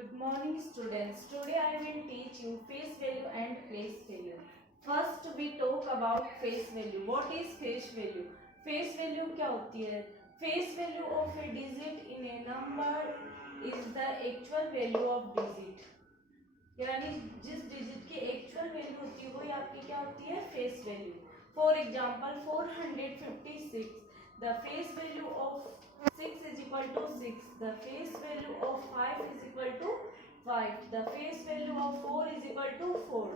Good morning students. Today I will teach you face value and place value. First we talk about face value. What is face value? Face value क्या होती है? Face value of a digit in a number is the actual value of digit. यानी जिस digit की actual value होती है वो आपकी क्या होती है? Face value. For example 456. The face value of 6 is equal to 6. The face value of 5 is equal to 5. The face value of 4 is equal to 4.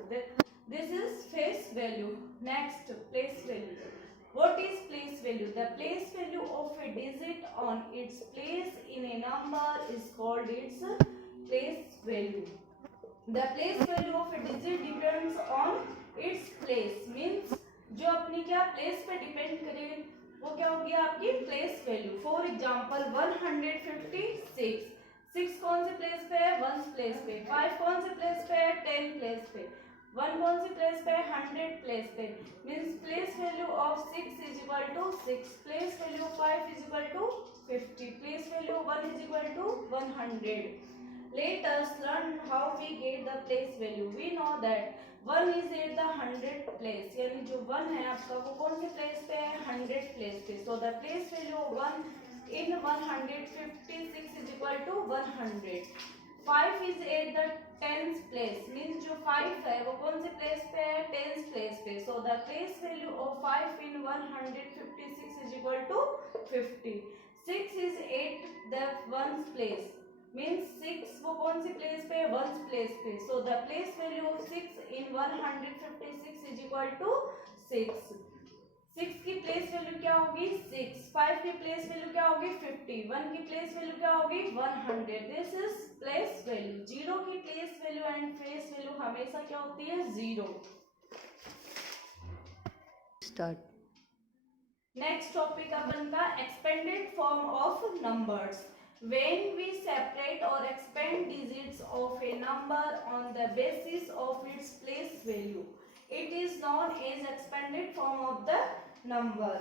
This is face value. Next, place value. What is place value? The place value of a digit on its place in a number is called its place value. The place value of a digit depends on its place. Means जो अपनी क्या place पे depend करे वो क्या होगी आपकी place value. For example 156. 6 कौन से प्लेस पे है? 1 प्लेस पे. 5 कौन से प्लेस पे है? 10 प्लेस पे. 1 कौन सी प्लेस पे है? 100 प्लेस पे. Means place value of 6 is equal to 6. Place value of 5 is equal to 50. Place value of 1 is equal to 100. Let us learn how we get the place value. We know that 1 is at the 100th place. यानी जो 1 है आपका वो कौन से place पे है? 100th place पे. So the place value of 1 in 156 is equal to 100. 5 is at the 10th place. Means जो 5 है वो कौन से प्लेस पे है? 10th प्लेस पे. So the place value of 5 in 156 is equal to 50. 6 is at the 1st place. Means 6 वो कौन सी प्लेस पे है? 1 प्लेस पे. So the place value of 6 in 156 is equal to 6. 6 की प्लेस वैल्यू क्या होगी? 6. 5 की प्लेस वैल्यू क्या होगी? 50. 1 की प्लेस वैल्यू क्या होगी? 100. This is place value. 0 की place value and place value हमेशा क्या होती है? 0. स्टार्ट. नेक्स्ट टॉपिक अपन का expanded form of numbers. When we separate or expand digits of a number on the basis of its place value, it is known as expanded form of the number.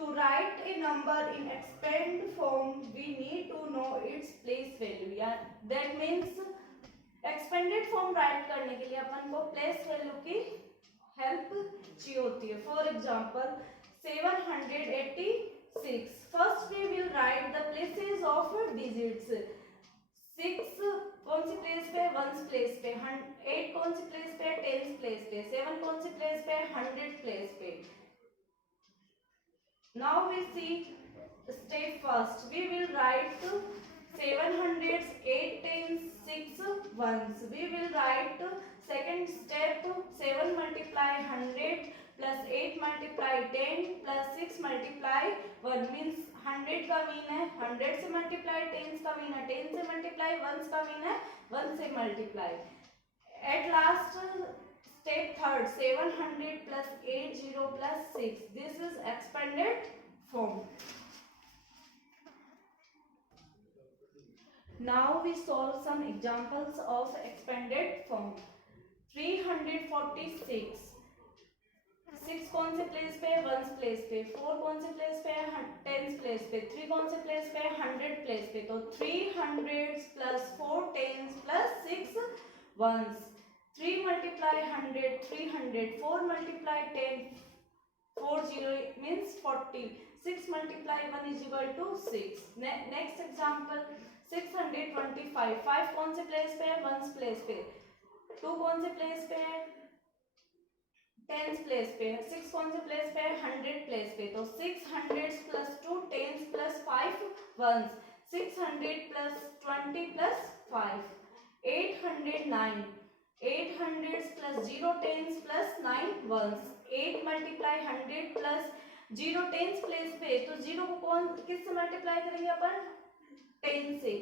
To write a number in expand form, we need to know its place value. Yeah, that means expanded form write करने के लिए अपन को place value की help चाहिए होती है. For example, 786. First we will write the places of digits. 6 कौन सी place पे? 1 प्लेस पे. 8 कौन सी प्लेस पे? 10 प्लेस पे. 7 कौन सी प्लेस पे? 100 प्लेस पे. Now we see step first. We will write 7 hundreds, 8 tens, 6 ones. We will write second step 7 multiply 100 plus 8 multiply 10 plus 6 multiply 1. Means 100 का मीन है 100 से मल्टीप्लाई, 10 का मीन है 10 से मल्टीप्लाई, 1 का मीन है 1 से multiply. At last step third 700 plus 80 plus 6. This is expanded form. Now we solve some examples of expanded form. 346. 6 कौन से प्लेस पे है? 1 प्लेस पे. 4 कौन से प्लेस पे है? 10 प्लेस पे. 3 कौन से प्लेस पे है? 100 प्लेस पे. तो 300 plus 4 tens plus 6 ones. 3 multiply 100 300. 4 multiply 10 40 means 40. 6 multiply 1 is equal to 6. Next example 625. 5 कौन से प्लेस पे है? 1 प्लेस पे. 2 कौन से प्लेस पे है? 10 प्लेस पे है. 6 कौन से प्लेस पे है? 100 प्लेस पे. तो 600 plus 2 tens plus 5 ones. 600 plus 20 plus 5. 809. 800 plus 0 tens plus 9 ones. 8 multiply 100 plus 0 tens place पे. तो 0 को कौन किससे मल्टीप्लाई करेंगे अपन? 10 से.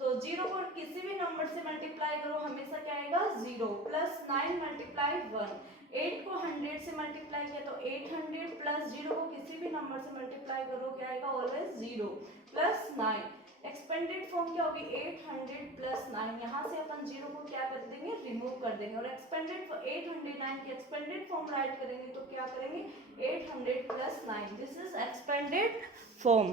तो 0 को किसी भी नंबर से मल्टीप्लाई करो हमेशा क्या आएगा? 0 प्लस 9 मल्टीप्लाई 1. 8 को 100 से मल्टीप्लाई किया तो 800 प्लस 0 को किसी भी नंबर से मल्टीप्लाई करो क्या आएगा? Always 0 plus 9. एक्सपेंडेड फॉर्म क्या होगी? 800 प्लस 9. यहाँ से अपन 0 को क्या कर देंगे? रिमूव कर देंगे. और एक्सपेंडेड 809 की एक्सपेंडेड फॉर्म राइट करेंगे तो क्या करेंगे? 800 plus 9. This is expanded form.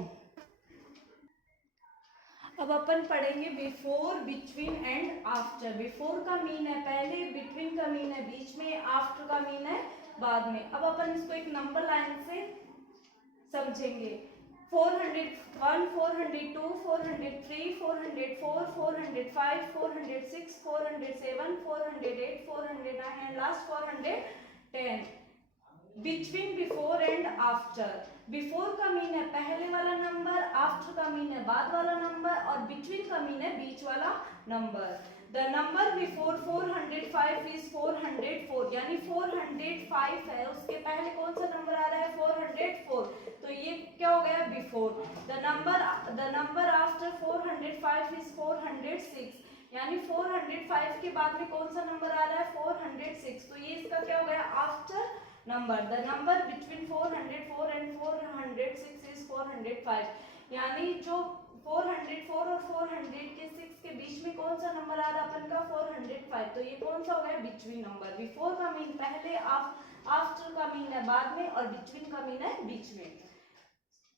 अब अपन पढ़ेंगे before, between and after. Before का मीन है पहले, बिटवीन का मीन है बीच में, आफ्टर का मीन है बाद में। अब अपन इसको एक नंबर लाइन से समझेंगे। 401, 402, 403, 404, 405, 406, 407, 408, 409 and last 410। Between, before and after. Before का मीन है पहले वाला नंबर, आफ्टर का मीन है बाद वाला नंबर, और बिटवीन का मीन है बीच वाला number. The number before 405 is 404, यानी 405 है, उसके पहले कौन सा नंबर आ रहा है 404, तो ये क्या हो गया before. The number after 405 is 406, यानी 405 के बाद में कौन सा नंबर आ रहा है 406, तो ये इसका क्या हो गया after number. The number between 404 and 406 is 405, यानी जो 404 और 406 के बीच में कौन सा नंबर आ रहा है अपन का 405, तो ये कौन सा हो गया बिटवीन नंबर। बिफोर का मीन पहले, आफ्टर का मीन है बाद में, और बिटवीन का मीन है बीच में।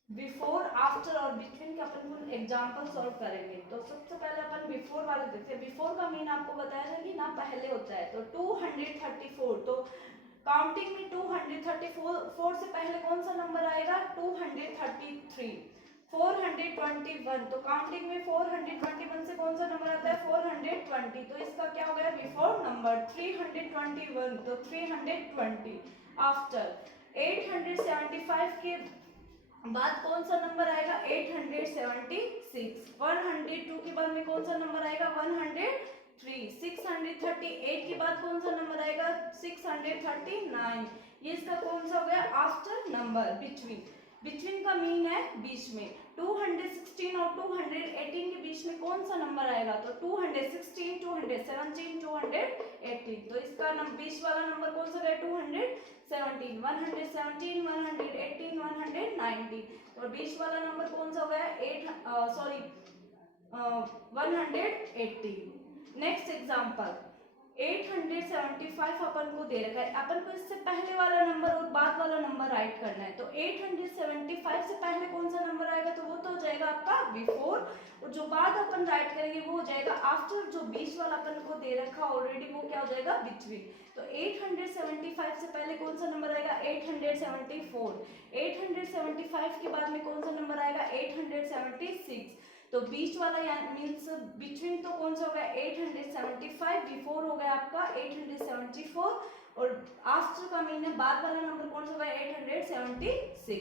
बिफोर, आफ्टर और बिटवीन के अपन कुछ एग्जांपल सॉल्व करेंगे। तो सबसे पहले अपन बिफोर वाले देखते हैं। बिफोर का मीन आपको बताया था कि ना पहले होता है, तो 234, तो काउंटिंग में 234 से पहले कौन सा नंबर आएगा 233। 421, तो काउंटिंग में 421 से कौन सा नंबर आता है 420, तो इसका क्या हो गया बिफोर नंबर। 321, तो 320। आफ्टर 875 के बाद कौन सा नंबर आएगा 876। 102 के बाद में कौन सा नंबर आएगा 103। 638 के बाद कौन सा नंबर आएगा 639, ये इसका कौन सा हो गया आफ्टर नंबर। बिटवीन, बिटवीन का मीन है बीच में। 216 और 218 के बीच में कौन सा नंबर आएगा, तो 216, 217, 218, तो इसका बीच वाला नंबर कौन सा गया 217, 117, 118, 119, और बीच वाला नंबर कौन सा हो गया 180। नेक्स्ट एग्जांपल 875 अपन को दे रखा है, अपन को इससे पहले वाला नंबर और बाद वाला नंबर राइट करना है, तो 875 से पहले कौन सा नंबर आएगा, तो वो तो हो जाएगा आपका बिफोर, और जो बाद अपन राइट करेंगे वो हो जाएगा आफ्टर। जो बीच वाला अपन को दे रखा ऑलरेडी वो क्या हो जाएगा बिटवीन। तो 875 से पहले कौन सा नंबर आएगा 874। 875 के बाद में कौन सा नंबर आएगा 876, तो बीच वाला मीन्स बिटवीन तो कौन सा हो गया 875, बिफोर हो गया आपका 874, और आफ्टर का मीन है बाद वाला नंबर कौन सा हो गया 876।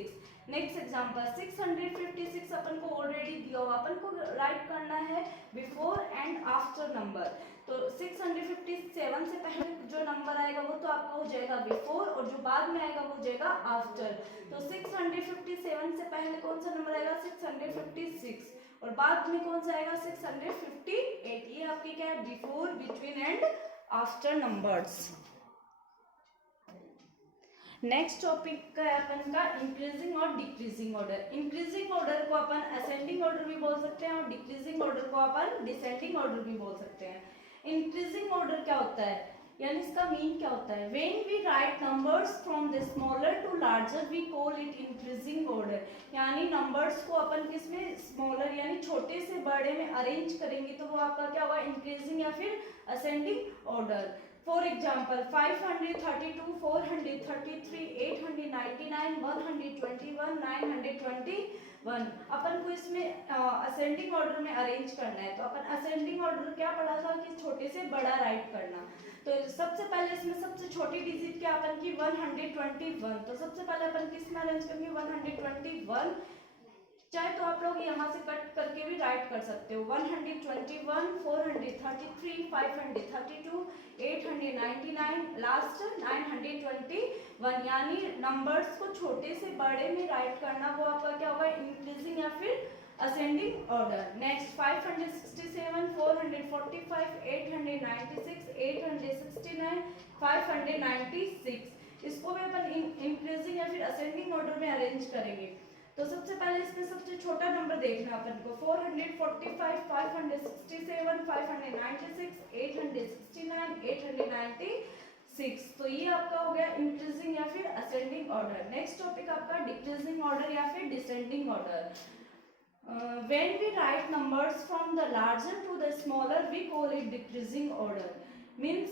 नेक्स्ट एग्जांपल 656 अपन को ऑलरेडी दिया हुआ, अपन को राइट करना है बिफोर एंड आफ्टर नंबर, तो 657 से पहले जो नंबर आएगा वो तो आपका हो जाएगा बिफोर, और जो बाद में आएगा वो हो जाएगा आफ्टर। तो 657 से पहले कौन सा नंबर आएगा 656, और बाद में कौन सा आएगा 658, ये आपकी क्या है before, between and after numbers. Next topic का है अपन का इंक्रीजिंग और डिक्रीजिंग ऑर्डर। इंक्रीजिंग ऑर्डर को अपन असेंडिंग ऑर्डर भी बोल सकते हैं, और डिक्रीजिंग ऑर्डर को अपन डिसेंडिंग ऑर्डर भी बोल सकते हैं। इंक्रीजिंग ऑर्डर क्या होता है, यानी इसका मीन क्या होता है, when we write numbers from the smaller to larger we call it increasing order, यानी नंबर्स को अपन किसमें स्मॉलर यानी छोटे से बड़े में अरेंज करेंगे तो वो आपका क्या होगा इंक्रीजिंग या फिर असेंडिंग ऑर्डर। फॉर एग्जाम्पल 532, 433, 899, 121, 921, अपन को इसमें असेंडिंग ऑर्डर में अरेंज करना है, तो अपन असेंडिंग ऑर्डर क्या पढ़ा था कि छोटे से बड़ा राइट करना। तो सबसे पहले इसमें सबसे छोटी डिजिट क्या अपन की 121, तो सबसे पहले अपन किस में अरेंज करेंगे 121, चाहे तो आप लोग यहाँ से कट करके भी राइट कर सकते हो। 121, 433, 532, 899, लास्ट 921, यानी नंबर्स को छोटे से बड़े में राइट करना, वो आपका क्या होगा इंक्रीजिंग या फिर असेंडिंग ऑर्डर। नेक्स्ट 567, 445, 896, 869, 596, इसको भी अपन इंक्रीजिंग या फिर असेंडिंग ऑर्डर में अरेंज करेंगे। तो सबसे पहले इसमें सबसे छोटा नंबर देखना अपन को 445, 567, 596, 869, 896, तो ये आपका हो गया इंक्रीजिंग या फिर असेंडिंग ऑर्डर। नेक्स्ट टॉपिक आपका डिक्रीजिंग ऑर्डर या फिर descending order. when we write numbers from the larger to the smaller we call it decreasing order. means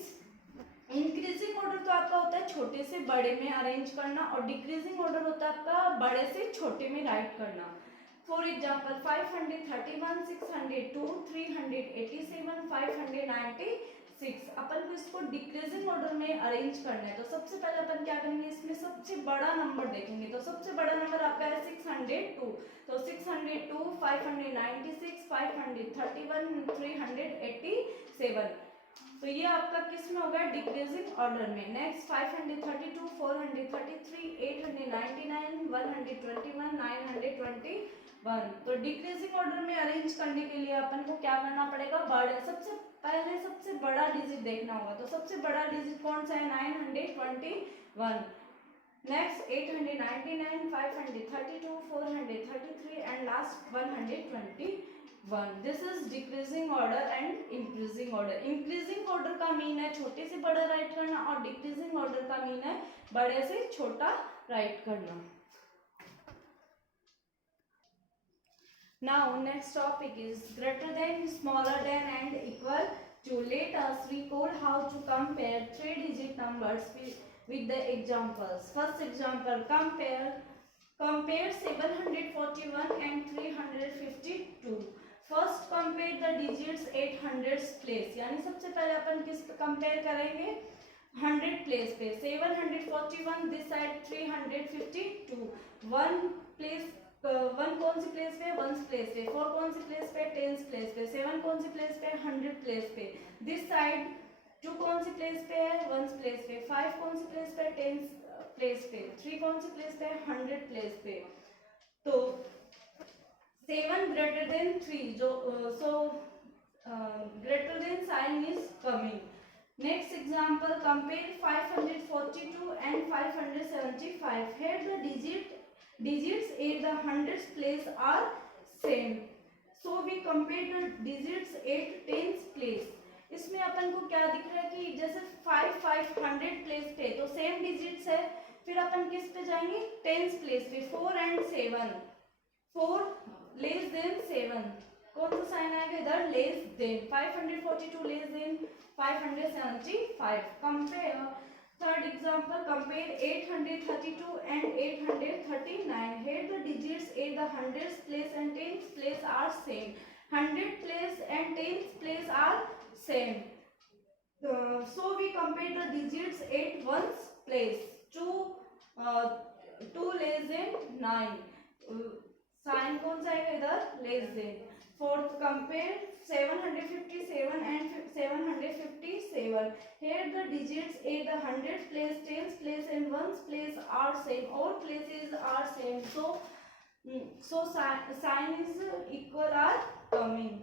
increasing order तो आपका होता है छोटे से बड़े में अरेंज करना और डिक्रीजिंग ऑर्डर होता है आपका बड़े से छोटे में राइट करना. फॉर एग्जांपल 531, 602, 387, 596 अपन को इसको डिक्रीजिंग ऑर्डर में अरेंज करना है. तो सबसे पहले अपन क्या करेंगे, इसमें सबसे बड़ा नंबर देखेंगे. तो सबसे बड़ा नंबर आपका है 602. तो 602, 596, 531, 387. तो ये आपका किस में होगा, डिक्रीजिंग ऑर्डर में. नेक्स्ट 532, 433, 899, 121, 921. तो डिक्रीजिंग ऑर्डर में अरेंज करने के लिए अपन को क्या करना पड़ेगा, बड़े सबसे पहले सबसे बड़ा डिजिट देखना होगा. तो सबसे बड़ा डिजिट कौन सा है, 921. Next 899, 532, 433 and last 121. This is decreasing order and increasing order. Increasing order का मीन है छोटे से बड़ा राइट करना और डिक्रीजिंग ऑर्डर का मीन है बड़े से छोटा राइट करना. Now next topic is greater than, smaller than and equal to. Let us recall how to compare 3-digit numbers with the examples. First example, compare 741 and 352. First compare the digits 800 place. यानी सबसे पहले अपन किस पे compare करेंगे, 100 place पे. 741 this side, 352 one place. One कौन सी place पे, ones place पे. 4 कौन सी प्लेस पे, टेंस प्लेस पे. 7 कौन सी प्लेस पे, 100 प्लेस पे. दिस साइड 2 कौन सी प्लेस पे है, वंस प्लेस पे. 5 कौन सी प्लेस पे, टेंस प्लेस पे. 3 कौन सी प्लेस पे, 100 प्लेस पे. तो 7 ग्रेटर देन 3, जो so greater than sign is coming. Next example, compare 542 and 575. Here the digits in the hundreds place are same, so we compare the digits at tens place. इसमें अपन को क्या दिख रहा है कि जैसे 500 प्लेस पे तो सेम डिजिट्स है. फिर अपन किस पे जाएंगे, टेंस प्लेस पे. 4 and 7, 4 लेस देन 7. कौन सा साइन आएगा इधर, less than. 542 less than 575. Compare. Third example, compare 832 and 839. Here the digits in the hundreds place and tens place are same. 100 place and tens place are same. So we compare the digits at ones place. 2 less than 9. Sign कौन सा आएगा इधर, less than. Fourth compare 757 and 757. Here the digits in the hundreds place, tens place and ones place are same. All places are same. So sign is equal are coming.